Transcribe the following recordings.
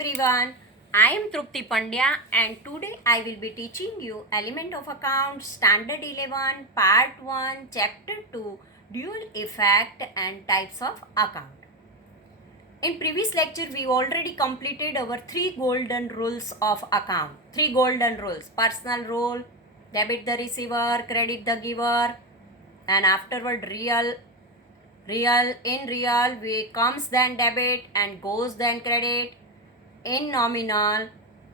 everyone, I am Trupti Pandya and today I will be teaching you Element of Account Standard 11 Part 1 Chapter 2 Dual Effect and Types of Account. In previous lecture we already completed our 3 golden rules of account. 3 golden rules: personal rule, debit the receiver, credit the giver, and afterward real in real we comes then debit and goes then credit. In nominal,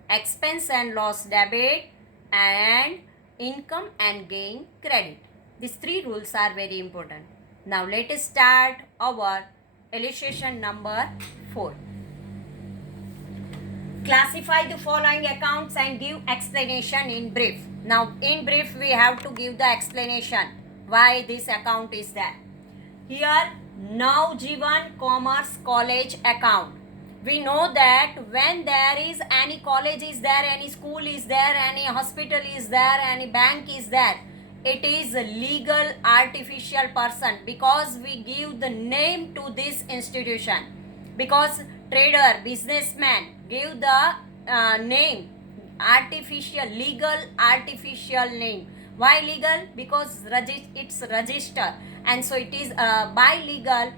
expense and loss debit, and income and gain credit. These 3 rules are very important. Now let us start our illustration number 4. Classify the following accounts and give explanation in brief. Now in brief we have to give the explanation why this account is there. Here Navjivan Commerce College account. We know that when there is any college is there, any school is there, any hospital is there, any bank is there, it is a legal artificial person because we give the name to this institution. Because trader, businessman give the name, legal artificial name. Why legal? Because it's registered, and so it is by legal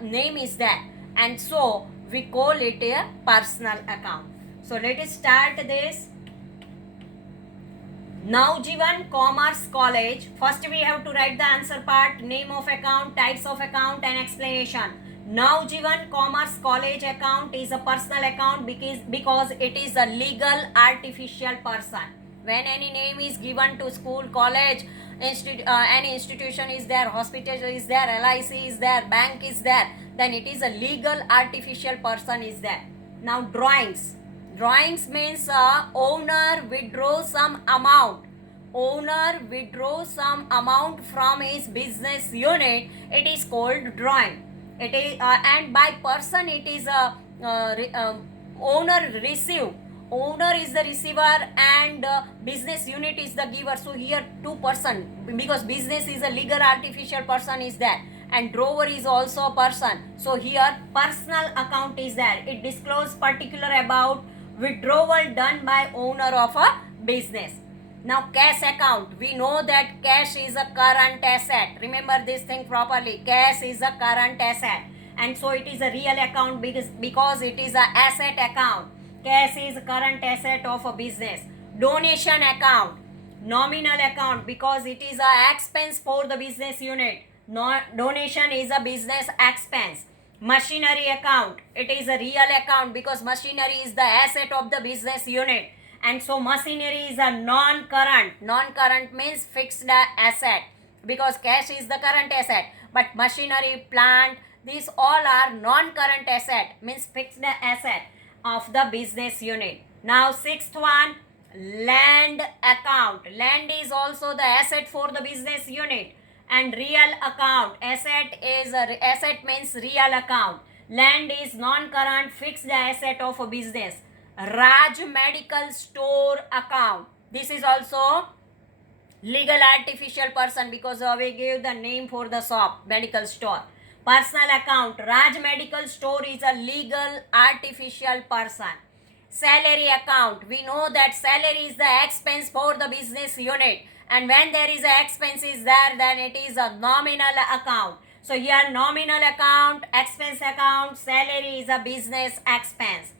name is there, and so we call it a personal account. So let us start this. Navjivan Commerce College. First we have to write the answer part, name of account, types of account and explanation. Navjivan Commerce College account is a personal account because it is a legal artificial person. When any name is given to school, college, any institution is there, hospital is there, LIC is there, bank is there, then it is a legal artificial person is there. Now drawings. Drawings means owner withdraws some amount. Owner withdraws some amount from his business unit. It is called drawing. It is and by person it is owner receive. Owner is the receiver and business unit is the giver. So here 2 person, because business is a legal artificial person is there and drawer is also a person. So here personal account is there. It discloses particular about withdrawal done by owner of a business. Now cash account. We know that cash is a current asset. Remember this thing properly. Cash is a current asset. And so it is a real account because it is a asset account. Cash is current asset of a business. Donation account. Nominal account because it is a expense for the business unit. Donation is a business expense. Machinery account. It is a real account because machinery is the asset of the business unit. And so machinery is a non-current. Non-current means fixed asset because cash is the current asset. But machinery, plant, these all are non-current asset, means fixed asset of the business unit. Now sixth one, land account. Land is also the asset for the business unit. And real account. Asset means real account. Land is non-current fixed asset of a business. Raj Medical Store account. This is also legal artificial person because we gave the name for the shop, medical store. Personal account. Raj Medical Store is a legal artificial person. Salary account. We know that salary is the expense for the business unit. And when there is a expense is there, then it is a nominal account. So here nominal account, expense account, salary is a business expense.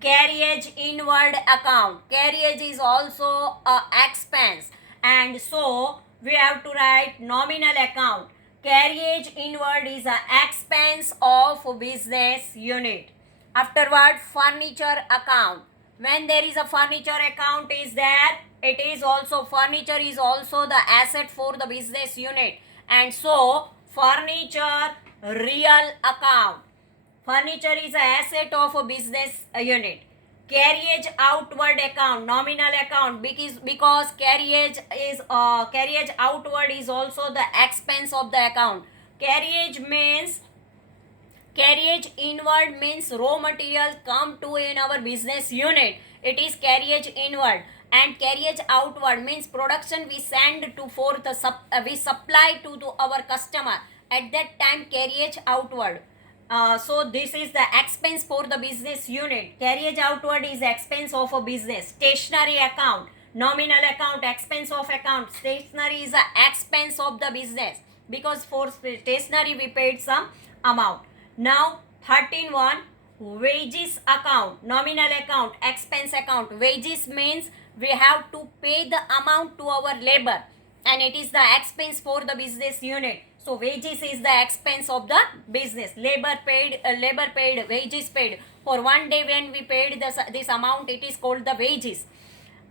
Carriage inward account. Carriage is also a expense. And so we have to write nominal account. Carriage inward is a expense of business unit. Afterward, furniture account. When there is a furniture account is there, it is also furniture is also the asset for the business unit. And so furniture real account. Furniture is an asset of a business unit. Carriage outward account, nominal account because carriage outward is also the expense of the account. Carriage inward means raw material come to in our business unit. It is carriage inward. And carriage outward means production we send to for the we supply to our customer. At that time carriage outward. So this is the expense for the business unit. Carriage outward is expense of a business. Stationary account, nominal account, expense of account. Stationary is a expense of the business because for stationary we paid some amount. Now 13.1, wages account, nominal account, expense account. Wages means we have to pay the amount to our labor and it is the expense for the business unit. So wages is the expense of the business. Labor paid, wages paid. For one day when we paid this amount, it is called the wages.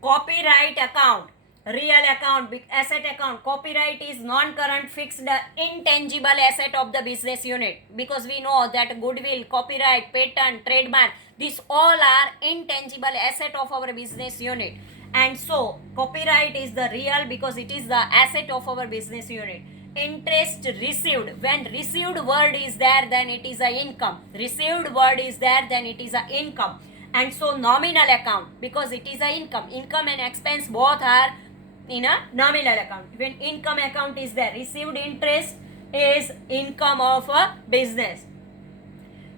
Copyright account, real account, asset account. Copyright is non-current fixed intangible asset of the business unit because we know that goodwill, copyright, patent, trademark, these all are intangible asset of our business unit. And so copyright is the real because it is the asset of our business unit. Interest received, when received word is there then it is a income, received word is there then it is a income. And so nominal account because it is a income and expense both are in a nominal account. When income account is there, received interest is income of a business.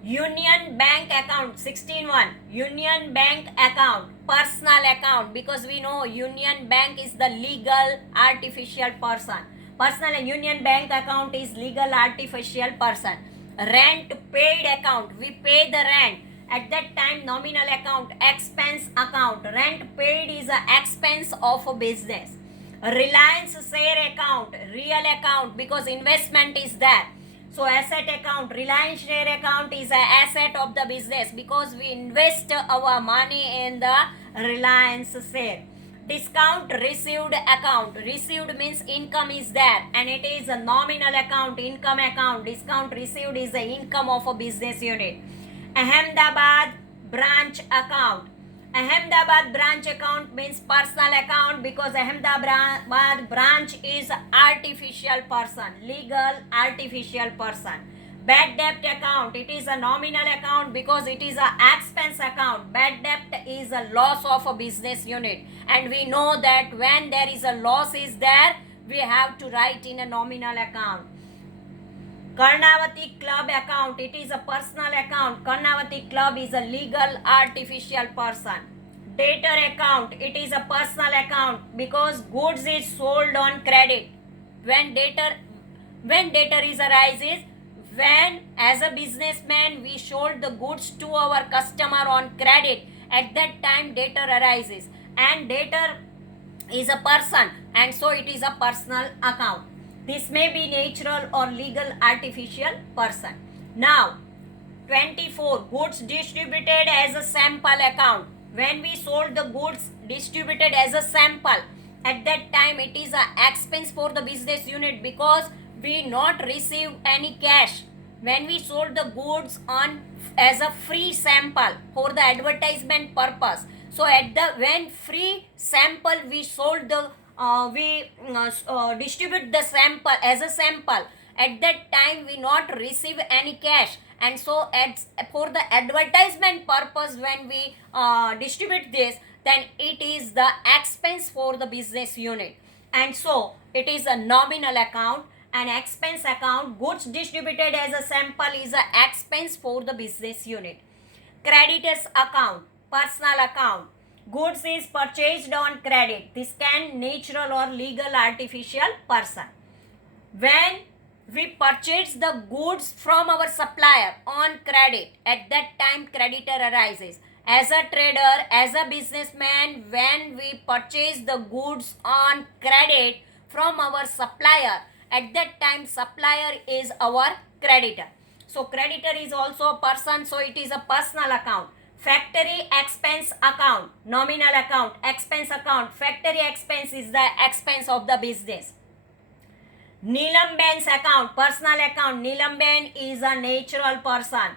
Union bank account, 16.1, union bank account, personal account because we know union bank is the legal artificial person. Personal and union bank account is legal artificial person. Rent paid account, we pay the rent. At that time nominal account, expense account. Rent paid is a expense of a business. Reliance share account, real account because investment is there. So asset account, Reliance share account is an asset of the business because we invest our money in the Reliance share. Discount received account, received means income is there and it is a nominal account, income account. Discount received is the income of a business unit. Ahmedabad branch account, Ahmedabad branch account means personal account because Ahmedabad branch is artificial person, legal artificial person. Bad debt account, it is a nominal account because it is a expense account. Bad debt is a loss of a business unit and we know that when there is a loss is there, we have to write in a nominal account. Karnavati club account, it is a personal account. Karnavati club is a legal artificial person. Debtor account, it is a personal account because goods is sold on credit. When debtor is arises, when as a businessman we sold the goods to our customer on credit, at that time debtor arises and debtor is a person and so it is a personal account. This may be natural or legal artificial person. Now 24, goods distributed as a sample account. When we sold the goods distributed as a sample, at that time it is a expense for the business unit because we not receive any cash. When we sold the goods on as a free sample for the advertisement purpose, so when free sample we sold the distribute the sample as a sample, at that time we not receive any cash and so for the advertisement purpose when we distribute this, then it is the expense for the business unit and so it is a nominal account. An expense account, goods distributed as a sample is an expense for the business unit. Creditors account, personal account, goods is purchased on credit. This can natural or legal artificial person. When we purchase the goods from our supplier on credit, at that time creditor arises. As a trader, as a businessman, when we purchase the goods on credit from our supplier, at that time supplier is our creditor. So creditor is also a person, so it is a personal account. Factory expense account, nominal account, expense account. Factory expense is the expense of the business. Neelamben's account, personal account. Neelamben is a natural person.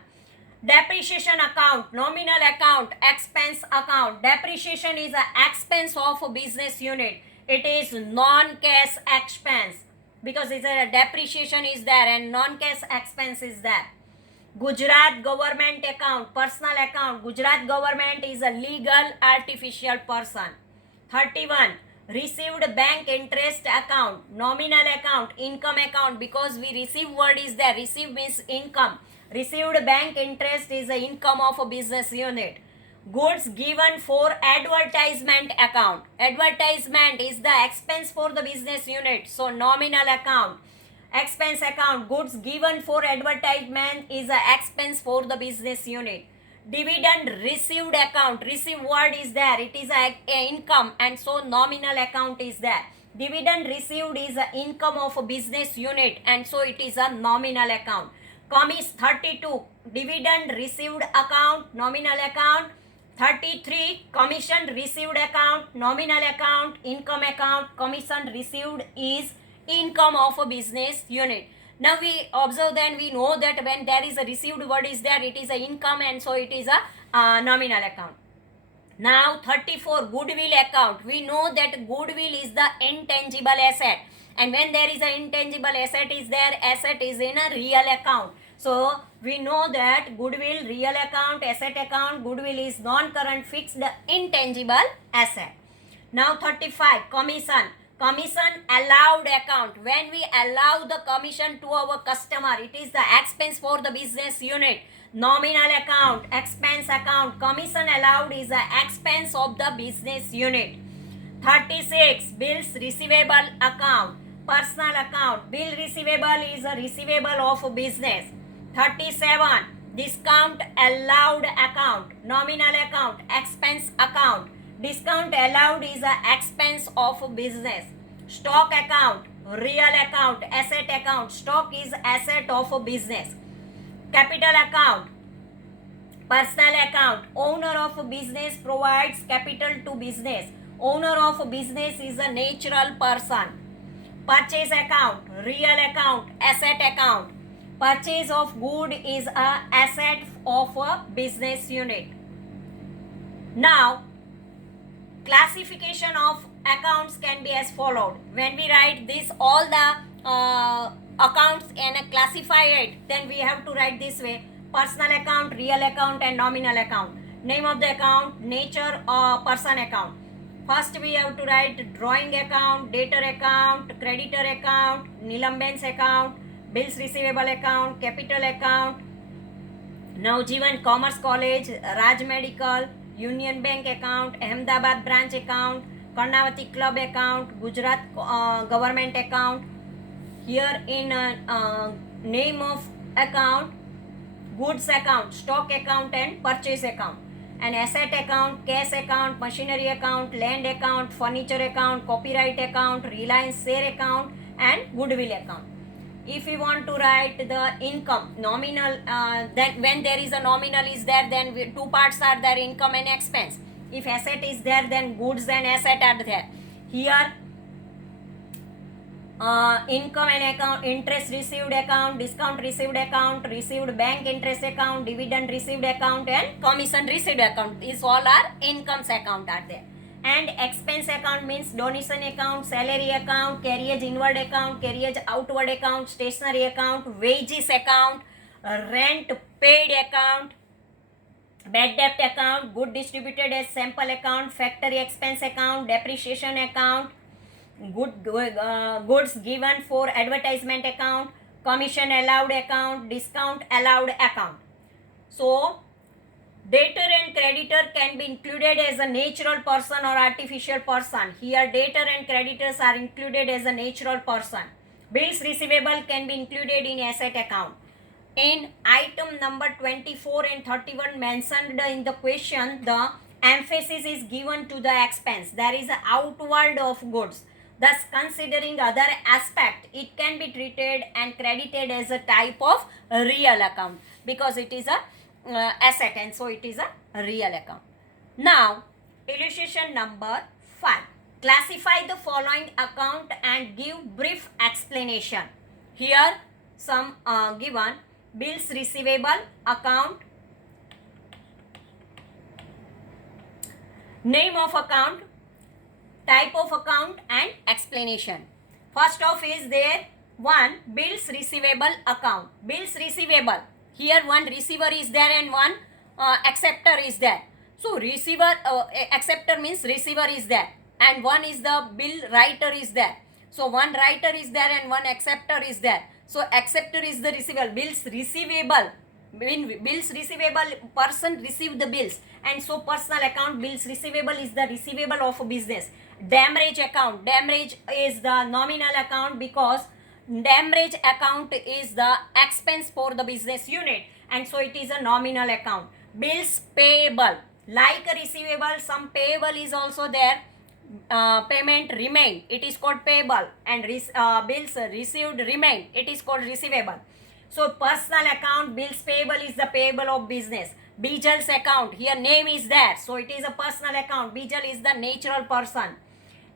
Depreciation account, nominal account, expense account. Depreciation is an expense of a business unit. It is non-cash expense because it's a depreciation is there and non-cash expense is there. Gujarat government account, personal account. Gujarat government is a legal artificial person. 31, received bank interest account, nominal account, income account because we receive word is there. Receive means income. Received bank interest is the income of a business unit. Goods given for advertisement account. Advertisement is the expense for the business unit. So nominal account. Expense account. Goods given for advertisement is the expense for the business unit. Dividend received account. Receive word is there. It is a income, and so nominal account is there. Dividend received is the income of a business unit, and so it is a nominal account. Commis 32. Dividend received account, nominal account. 33. Commission received account, nominal account. Income account. Commission received is income of a business unit. Now we observe, then we know that when there is a received word is there, it is a income, and so it is a nominal account. Now 34. Goodwill account. We know that goodwill is the intangible asset, and when there is an intangible asset is there, asset is in a real account. So we know that goodwill, real account, asset account, goodwill is non-current fixed intangible asset. Now 35. Commission. Commission allowed account. When we allow the commission to our customer, it is the expense for the business unit. Nominal account, expense account. Commission allowed is the expense of the business unit. 36. Bills receivable account. Personal account. Bill receivable is a receivable of a business. 37. Discount allowed account. Nominal account, expense account. Discount allowed is a expense of a business. Stock account, real account, asset account. Stock is asset of a business. Capital account, personal account. Owner of a business provides capital to business. Owner of a business is a natural person. Purchase account, real account, asset account. Purchase of good is a asset of a business unit. Now, classification of accounts can be as followed. When we write this, all the accounts and classify it, then we have to write this way: personal account, real account, and nominal account. Name of the account, nature or person account. First we have to write drawing account, debtor account, creditor account, Nilamben's account, bills receivable account, capital account, Navjeevan Commerce College, Raj Medical, Union Bank account, Ahmedabad branch account, Karnavati Club account, Gujarat government account. Here in name of account, goods account, stock account, and purchase account. And asset account, cash account, machinery account, land account, furniture account, copyright account, Reliance share account, and goodwill account. If we want to write the income, nominal, then when there is a nominal is there, then two parts are there, income and expense. If asset is there, then goods and asset are there. Here, income and account, interest received account, discount received account, received bank interest account, dividend received account, and commission received account. These all are incomes account are there. And expense account means donation account, salary account, carriage inward account, carriage outward account, stationery account, wages account, rent paid account, bad debt account, good distributed as sample account, factory expense account, depreciation account, goods given for advertisement account, commission allowed account, discount allowed account. So debtor and creditor can be included as a natural person or artificial person. Here debtor and creditors are included as a natural person. Bills receivable can be included in asset account. In item number 24 and 31 mentioned in the question, the emphasis is given to the expense. There is an outward of goods. Thus, considering other aspect, it can be treated and credited as a type of real account because it is a asset, and so it is a real account. Now, illustration number 5. Classify the following account and give brief explanation. Here some given: bills receivable account, name of account, type of account, and explanation. First off is there one bills receivable account. Bills receivable. Here one receiver is there and one acceptor is there. So receiver, acceptor means receiver is there, and one is the bill writer is there. So one writer is there and one acceptor is there. So acceptor is the receiver. Bills receivable when bills receivable, person receive the bills, and so personal account bills receivable is the receivable of a business. Damage account, damage is the nominal account because damage account is the expense for the business unit, and so it is a nominal account. Bills payable, like a receivable, some payable is also there. Payment remain, it is called payable, and bills received remain, it is called receivable. So personal account, bills payable is the payable of business. Bijal's account, here name is there, so it is a personal account. Bijal is the natural person.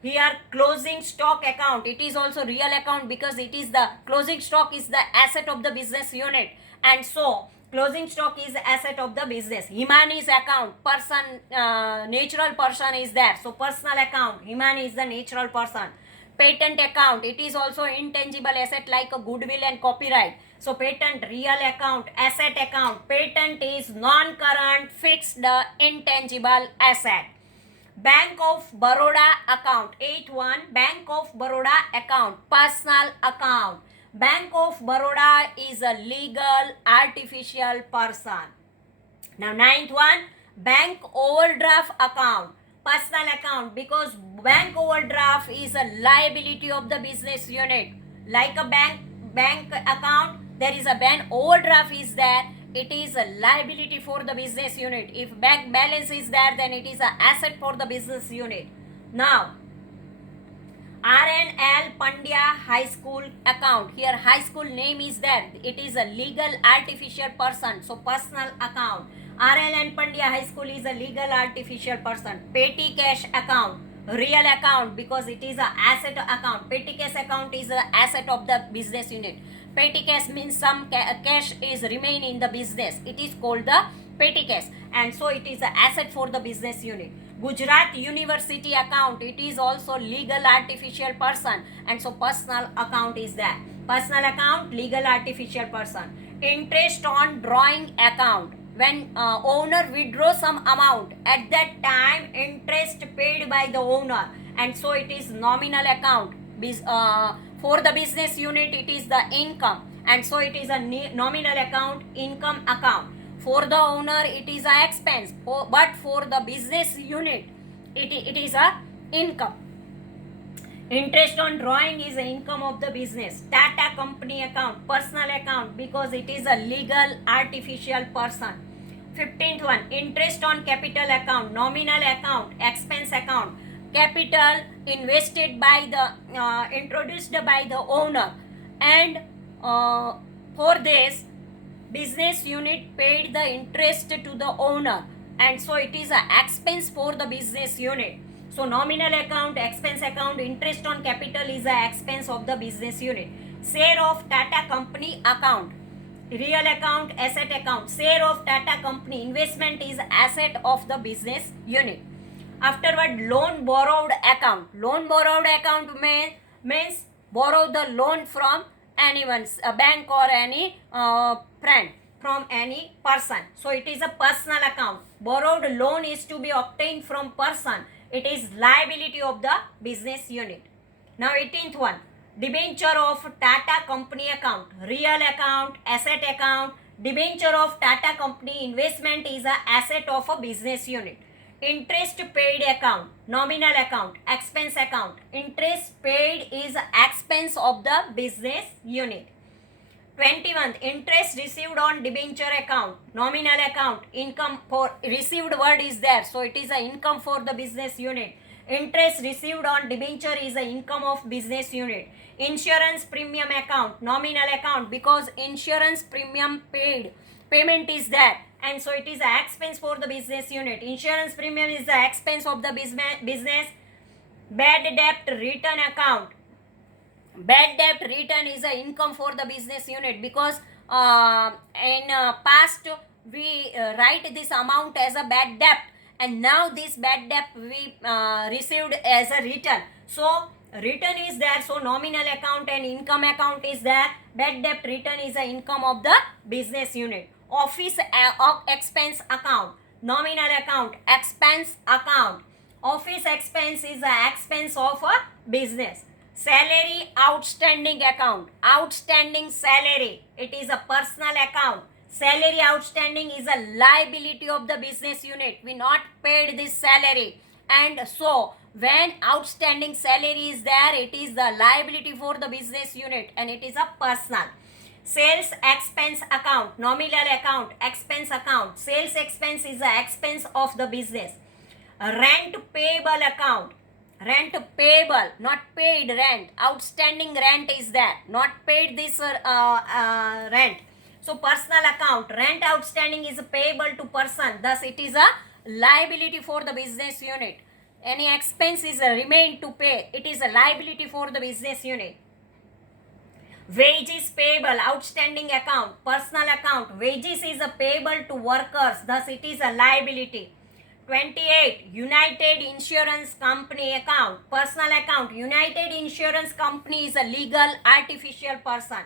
Here closing stock account, it is also real account because it is the closing stock is the asset of the business unit, and so closing stock is asset of the business. Himani's account, person, natural person is there, so personal account, Himani is the natural person. Patent account, it is also intangible asset like a goodwill and copyright. So patent, real account, asset account. Patent is non-current fixed intangible asset. Bank of Baroda account, 8.1, Bank of Baroda account, personal account. Bank of Baroda is a legal artificial person. Now 9th one, bank overdraft account, personal account, because bank overdraft is a liability of the business unit. Like a bank account, there is a bank overdraft is there, it is a liability for the business unit. If bank balance is there, then it is an asset for the business unit. Now R&L Pandya High School account, here high school name is there, it is a legal artificial person, so personal account. R.L. Pandya High School is a legal artificial person. Petty cash account, real account because it is a asset account. Petty cash account is a asset of the business unit. Petty cash means some cash is remain in the business, it is called the petty cash, and so it is an asset for the business unit. Gujarat University account, it is also legal artificial person, and so personal account is there. Personal account, legal artificial person. Interest on drawing account, when owner withdraws some amount, at that time interest paid by the owner, and so it is nominal account. For the business unit it is the income, and so it is a nominal account, income account. For the owner it is a expense, but for the business unit it is a income. Interest on drawing is the income of the business. Tata company account, personal account because it is a legal artificial person. 15th one, interest on capital account, nominal account, expense account. Capital invested by the introduced by the owner, and for this business unit paid the interest to the owner, and so it is a expense for the business unit. So nominal account, expense account, interest on capital is a expense of the business unit. Share of Tata company account, real account, asset account. Share of Tata company, investment is asset of the business unit. Afterward, loan borrowed account. Loan borrowed account means borrow the loan from anyone's, a bank or any friend, from any person. So it is a personal account. Borrowed loan is to be obtained from person. It is liability of the business unit. Now 18th one, debenture of Tata company account, real account, asset account. Debenture of Tata company, investment is a asset of a business unit. Interest paid account, nominal account, expense account. Interest paid is expense of the business unit. 21, interest received on debenture account, nominal account, income. For received word is there, so it is a income for the business unit. Interest received on debenture is a income of business unit. Insurance premium account, nominal account because insurance premium payment is there, and so it is an expense for the business unit. Insurance premium is the expense of the business. Bad debt return account, bad debt return is a income for the business unit because in past we write this amount as a bad debt, and now this bad debt we received as a return. So return is there, so nominal account and income account is there. Bad debt return is the income of the business unit. Office expense account, nominal account, expense account. Office expense is the expense of a business. Salary outstanding account, outstanding salary, it is a personal account. Salary outstanding is a liability of the business unit. We not paid this salary, and so when outstanding salary is there, it is the liability for the business unit and it is a personal. Sales expense account, nominal account, expense account. Sales expense is the expense of the business. Rent payable account, rent payable, not paid rent. Outstanding rent is there, not paid this rent. So personal account, rent outstanding is payable to person, thus it is a liability for the business unit. Any expense is remain to pay, it is a liability for the business unit. Wages payable, outstanding account, personal account. Wages is a payable to workers, thus it is a liability. 28. United Insurance Company account, personal account. United Insurance Company is a legal artificial person.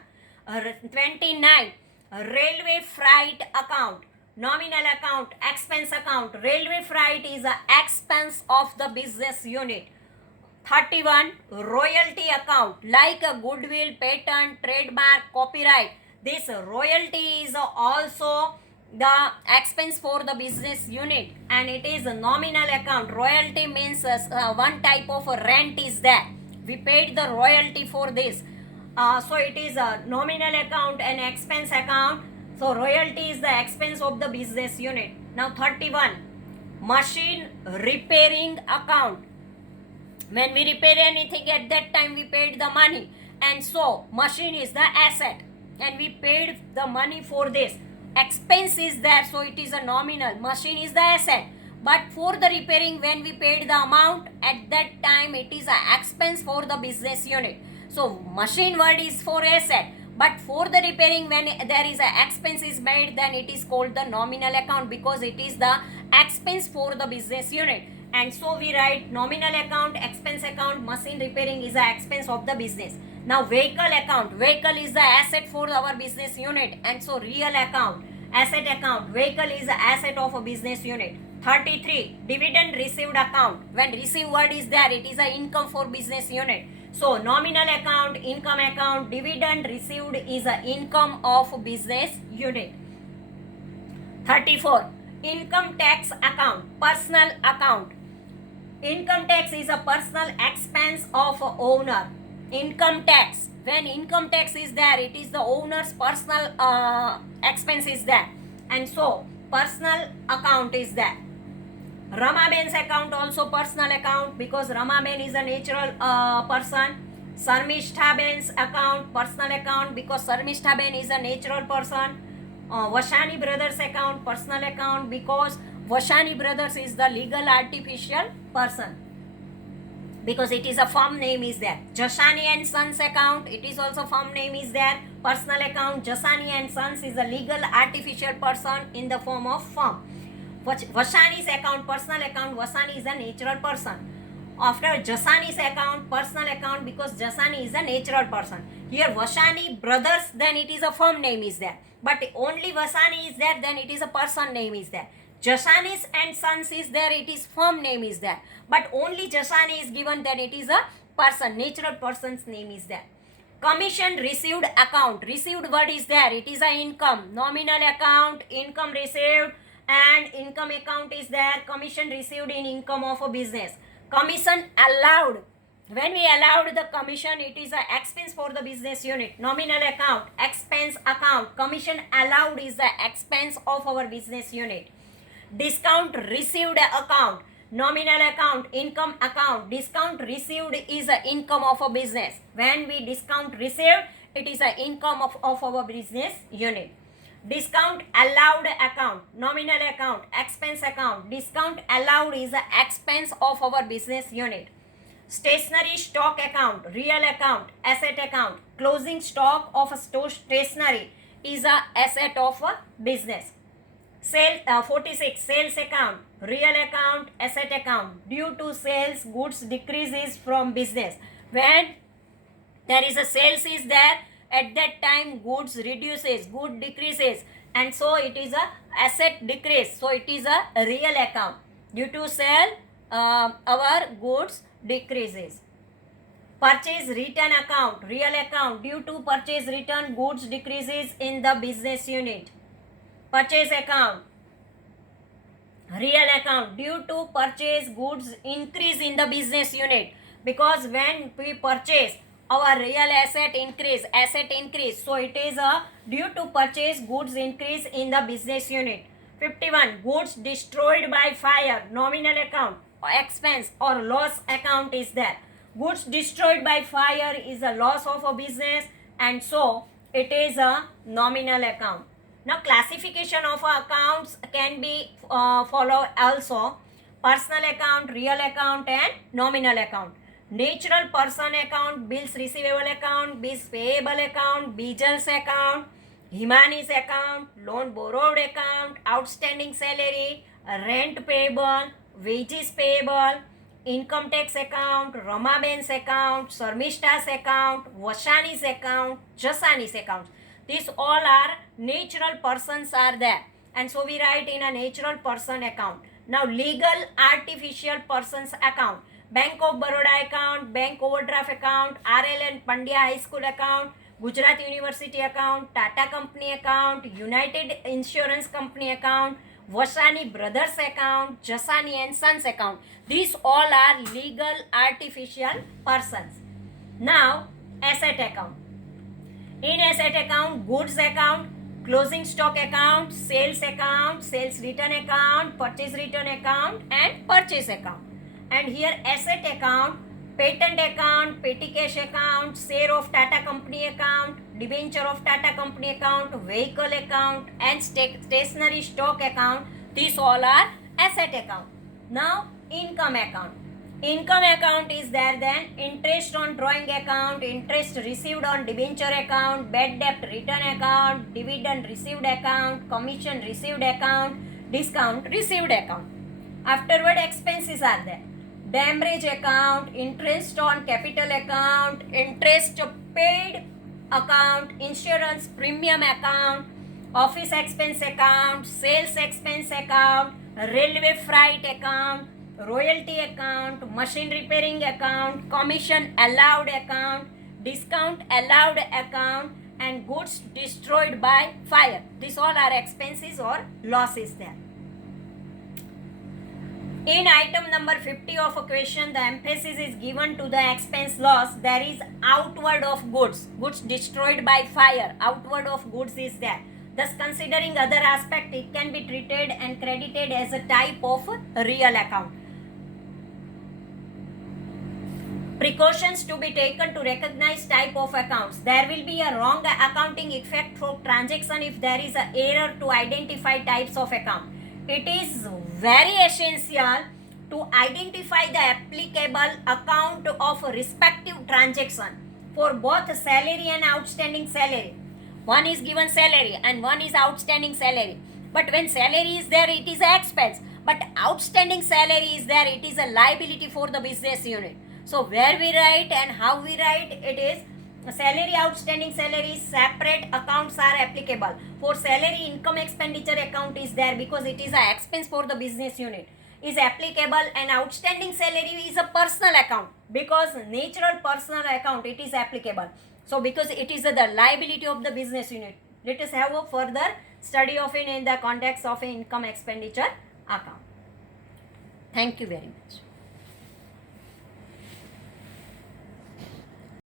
29. Railway freight account, nominal account, expense account. Railway freight is a expense of the business unit. 31. Royalty account, like a goodwill, patent, trademark, copyright. This royalty is also the expense for the business unit and it is a nominal account. Royalty means one type of rent is there. We paid the royalty for this. So it is a nominal account and expense account. So royalty is the expense of the business unit. Now 31. Machine repairing account. When we repair anything, at that time we paid the money, and so machine is the asset and we paid the money for this. Expense is there, so it is a nominal. Machine is the asset, but for the repairing, when we paid the amount, at that time it is a expense for the business unit. So machine word is for asset, but for the repairing, when there is a expense is made, then it is called the nominal account because it is the expense for the business unit. And so we write nominal account, expense account, machine repairing is the expense of the business. Now vehicle account, vehicle is the asset for our business unit, and so real account, asset account, vehicle is the asset of a business unit. 33. Dividend received account, when received word is there, it is a income for business unit. So nominal account, income account, dividend received is a income of business unit. 34. Income tax account, personal account. Income tax is a personal expense of owner. Income tax, when income tax is there, it is the owner's personal expense is there, and so personal account is there. Ramaben's account also personal account because Ramaben is a natural person. Sarmishtaben's account personal account because Sarmishtaben is a natural person. Vashani brothers account personal account because Vashani brothers is the legal artificial person because it is a firm name is there. Jasani and Sons account, it is also firm name is there. Personal account, Jasani and Sons is a legal artificial person in the form of firm. Vashani's account, personal account, Vasani is a natural person. After Jasani's account, personal account because Jasani is a natural person. Here Vashani brothers, then it is a firm name is there. But only Vasani is there, then it is a person name is there. Jasani's and Sons is there, it is firm name is there. But only Jasani is given, then it is a person, natural person's name is there. Commission received account, received word is there, it is a income. Nominal account, income received, and income account is there, commission received in income of a business. Commission allowed, when we allowed the commission, it is an expense for the business unit. Nominal account, expense account, commission allowed is the expense of our business unit. Discount received account, nominal account, income account. Discount received is the income of a business. When we discount received, it is the income of our business unit. Discount allowed account, nominal account, expense account. Discount allowed is the expense of our business unit. Stationery stock account, real account, asset account. Closing stock of a stationery is a asset of a business. 46. Sales account, real account, asset account. Due to sales, goods decreases from business. When there is a sales is there, at that time goods reduces, good decreases, and so it is a asset decrease. So it is a real account. Due to sale, our goods decreases. Purchase return account, real account. Due to purchase return, goods decreases in the business unit. purchase account, real account. Due to purchase goods increase in the business unit, because when we purchase our real asset increase, so it is a due to purchase goods increase in the business unit. 51, goods destroyed by fire, nominal account, expense or loss account is there. Goods destroyed by fire is a loss of a business, and so it is a nominal account. Now classification of accounts can be followed also: personal account, real account and nominal account. Natural person account, bills receivable account, bills payable account, bills account, Himani's account, loan borrowed account, outstanding salary, rent payable, wages payable, income tax account, Ramaben's account, Sarmishta's account, Vashani's account, Jasani's account. These all are natural persons are there, and so we write in a natural person account. Now legal artificial persons account: Bank of Baroda account, Bank overdraft account, RLN Pandya High School account, Gujarat University account, Tata Company account, United Insurance Company account, Vasani Brothers account, Jasani and Sons account. These all are legal artificial persons. Now asset account. In asset account, goods account, closing stock account, sales return account, purchase return account and purchase account. And here asset account, patent account, petty cash account, share of Tata Company account, debenture of Tata Company account, vehicle account and stationary stock account. These all are asset account. Now income account. Income account is there, then interest on drawing account, interest received on debenture account, bad debt return account, dividend received account, commission received account, discount received account. Afterward expenses are there: damage account, interest on capital account, interest paid account, insurance premium account, office expense account, sales expense account, railway freight account, royalty account, machine repairing account, commission allowed account, discount allowed account and goods destroyed by fire. These all are expenses or losses there. In item number 50 of a question, the emphasis is given to the expense loss. There is outward of goods, goods destroyed by fire, outward of goods is there. Thus considering other aspect, it can be treated and credited as a type of real account. Precautions to be taken to recognize type of accounts. There will be a wrong accounting effect for transaction if there is an error to identify types of account. It is very essential to identify the applicable account of respective transaction for both salary and outstanding salary. One is given salary and one is outstanding salary. But when salary is there, it is an expense. But outstanding salary is there, it is a liability for the business unit. So where we write and how we write, it is salary, outstanding salary, separate accounts are applicable. For salary, income expenditure account is there because it is an expense for the business unit is applicable, and outstanding salary is a personal account because natural personal account it is applicable. So because it is the liability of the business unit, let us have a further study of it in the context of income expenditure account. Thank you very much.